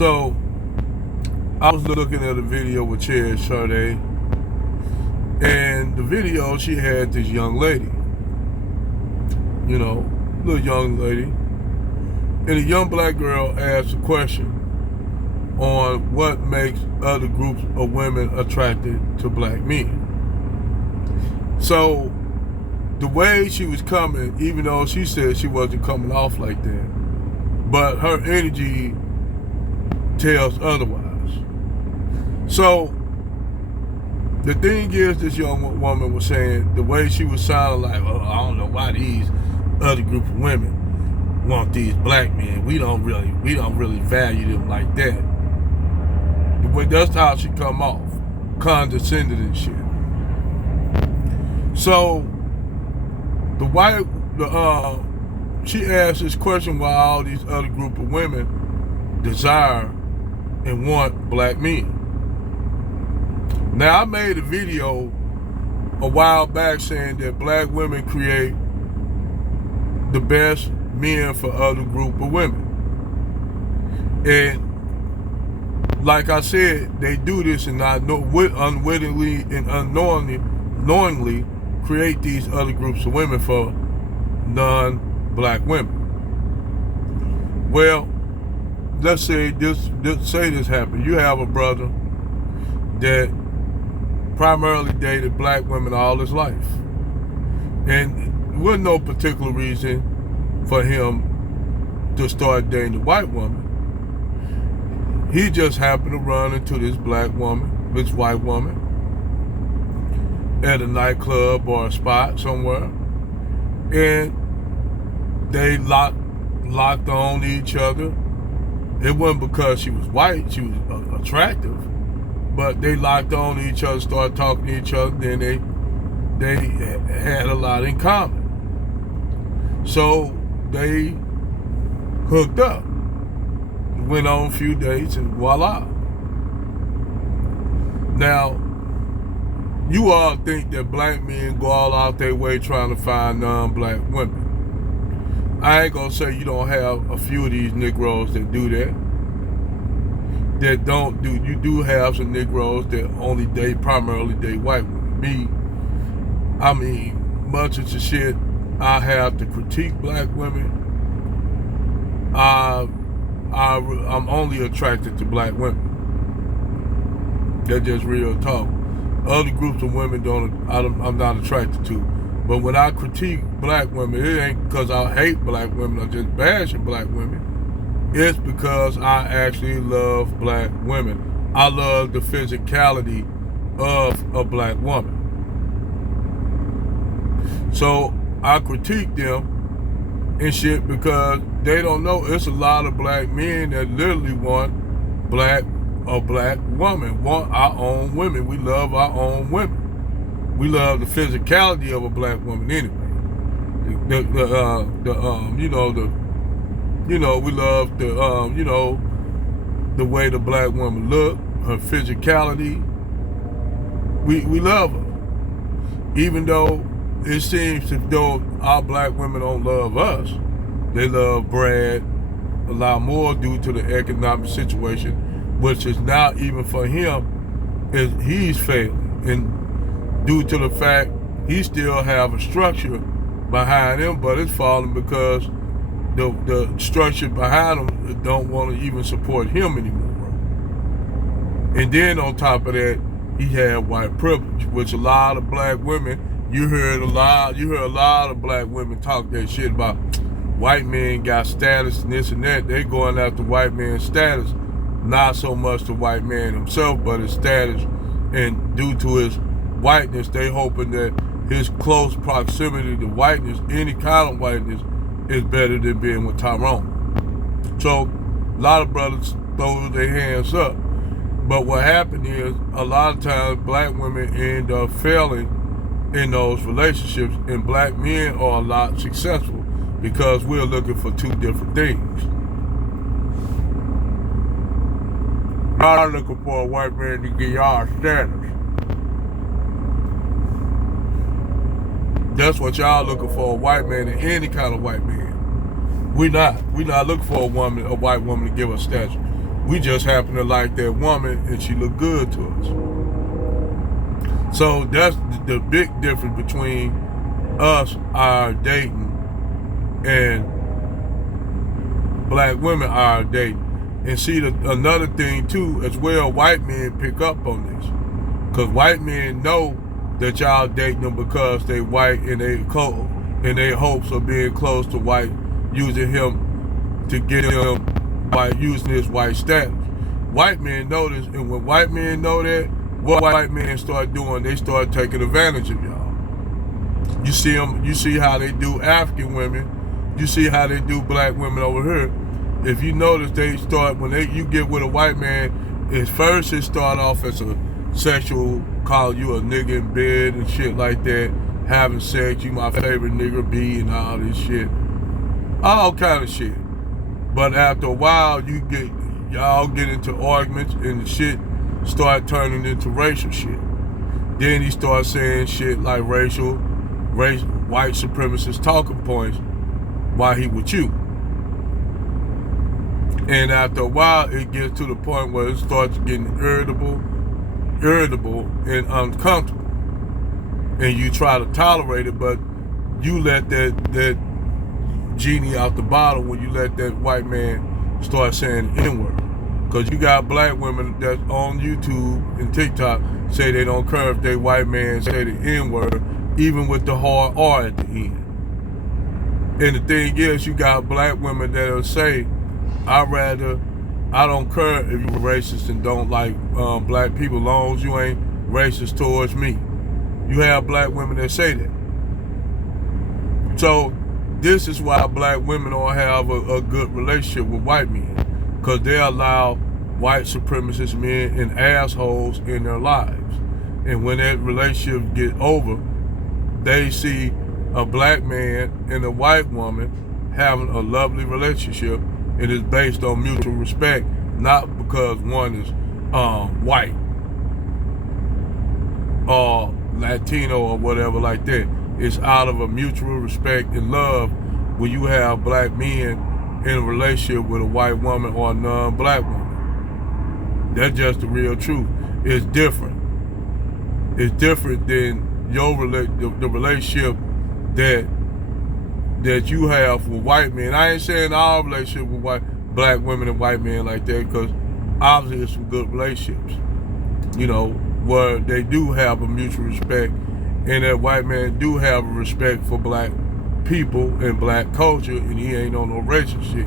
So I was looking at a video with Cherry Sade, and the video, she had this young lady, little young lady, and a young black girl asked a question on what makes other groups of women attracted to black men. So the way she was coming, even though she said she wasn't coming off like that, but her energy tells otherwise. So the thing is, this young woman was saying, the way she was sounding like, oh, I don't know why these other group of women want these black men. We don't really value them like that. That's how she come off, condescending and shit. So she asked this question why all these other group of women desire and want black men. Now, I made a video a while back saying that black women create the best men for other group of women. And like I said, they do this and not unwittingly and unknowingly create these other groups of women for non-black women. Well, let's say this happened. You have a brother that primarily dated black women all his life, and with no particular reason for him to start dating a white woman. He just happened to run into this white woman, at a nightclub or a spot somewhere, and they locked on to each other. It wasn't because she was white, she was attractive, but they locked on to each other, started talking to each other, then they had a lot in common. So they hooked up, went on a few dates, and voila. Now, you all think that black men go all out their way trying to find non-black women. I ain't gonna say you don't have a few of these Negroes that do that. You do have some Negroes that primarily date white women. Much of the shit I have to critique black women, I'm only attracted to black women. That's just real talk. Other groups of women I'm not attracted to. But when I critique black women, it ain't because I hate black women or just bashing black women. It's because I actually love black women. I love the physicality of a black woman. So I critique them and shit because they don't know it's a lot of black men that literally want a black woman, want our own women. We love our own women. We love the physicality of a black woman anyway. We love the way the black woman look, her physicality. We love her. Even though it seems as though our black women don't love us, they love Brad a lot more due to the economic situation, which is now even for him, he's failing. And due to the fact he still have a structure behind him, but it's falling because the structure behind him don't want to even support him anymore. And then on top of that, he had white privilege, which a lot of black women, you heard a lot of black women talk that shit about white men got status and this and that. They going after white man's status, not so much the white man himself, but his status, and due to his whiteness, they hoping that his close proximity to whiteness, any kind of whiteness, is better than being with Tyrone. So a lot of brothers throw their hands up. But what happened is, a lot of times black women end up failing in those relationships, and black men are a lot successful because we're looking for two different things. Y'all looking for a white man to get y'all status. That's what y'all looking for, a white man, and any kind of white man. We not looking for a white woman to give us status. We just happen to like that woman and she look good to us. So that's the big difference between us, our dating, and black women are dating. And see, another thing too, as well, white men pick up on this. Because white men know that y'all dating them because they white and they cold. And their hopes of being close to white, using him to get him by using his white status. White men know this, and when white men know that, what white men start doing, they start taking advantage of y'all. You see them, you see how they do African women, you see how they do black women over here. If you notice, they start, when you get with a white man, at first it start off as a sexual, call you a nigga in bed and shit like that, having sex, you my favorite nigga B and all this shit. All kind of shit. But after a while, y'all get into arguments and the shit start turning into racial shit. Then he starts saying shit like white supremacist talking points while he with you. And after a while, it gets to the point where it starts getting irritable and uncomfortable. And you try to tolerate it, but you let that genie out the bottle when you let that white man start saying the N-word. Because you got black women that's on YouTube and TikTok say they don't care if they white man say the N-word, even with the hard R at the end. And the thing is, you got black women that'll say, I don't care if you're racist and don't like black people, as long as you ain't racist towards me. You have black women that say that. So this is why black women don't have a good relationship with white men, because they allow white supremacist men and assholes in their lives. And when that relationship get over, they see a black man and a white woman having a lovely relationship. It is based on mutual respect, not because one is white or Latino or whatever like that. It's out of a mutual respect and love when you have black men in a relationship with a white woman or a non-black woman. That's just the real truth. It's different. It's different than the relationship that you have with white men. I ain't saying our relationship with black women and white men like that, because obviously there's some good relationships, you know, where they do have a mutual respect, and that white man do have a respect for black people and black culture, and he ain't on no racial shit.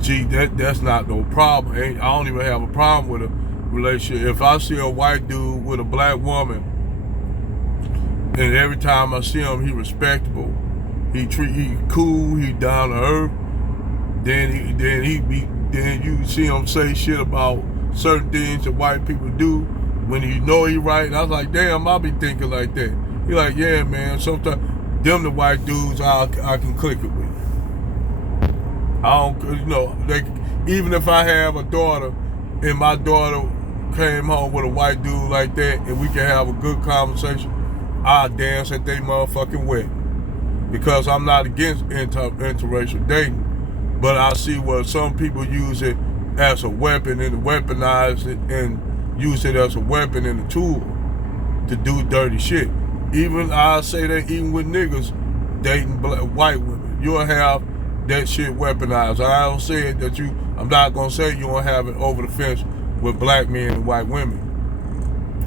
Gee, that's not no problem. I don't even have a problem with a relationship. If I see a white dude with a black woman, and every time I see him, he respectable, he cool, he down to earth, then you see him say shit about certain things that white people do when you know he right. And I was like, damn, I'll be thinking like that. He like, yeah, man, sometimes them the white dudes I can click it with. I don't, you know, even if I have a daughter and my daughter came home with a white dude like that and we can have a good conversation, I'll dance at they motherfucking wedding. Because I'm not against interracial dating, but I see where some people use it as a weapon and weaponize it and use it as a weapon and a tool to do dirty shit. Even I say that even with niggas dating white women, you'll have that shit weaponized. I don't say it that I'm not gonna say you won't have it over the fence with black men and white women,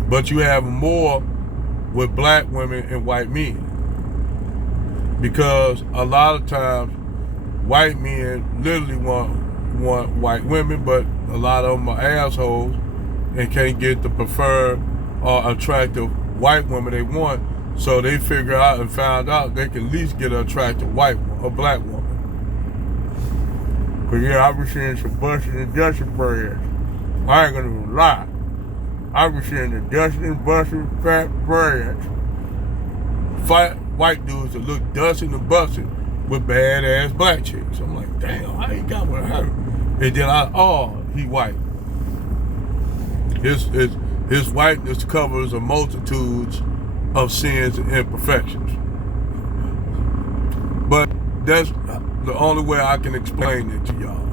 but you have more with black women and white men. Because a lot of times, white men literally want white women, but a lot of them are assholes and can't get the preferred or attractive white woman they want. So they figure out and found out they can at least get an attractive black woman. Cause yeah, I be seeing some busted and dusted breads. I ain't gonna even lie. I be seeing the dusted and busted fat breads. White dudes that look dusted and busted with badass black chicks. I'm like, damn, I ain't got what I heard. And then he white. His whiteness covers a multitudes of sins and imperfections. But that's the only way I can explain it to y'all.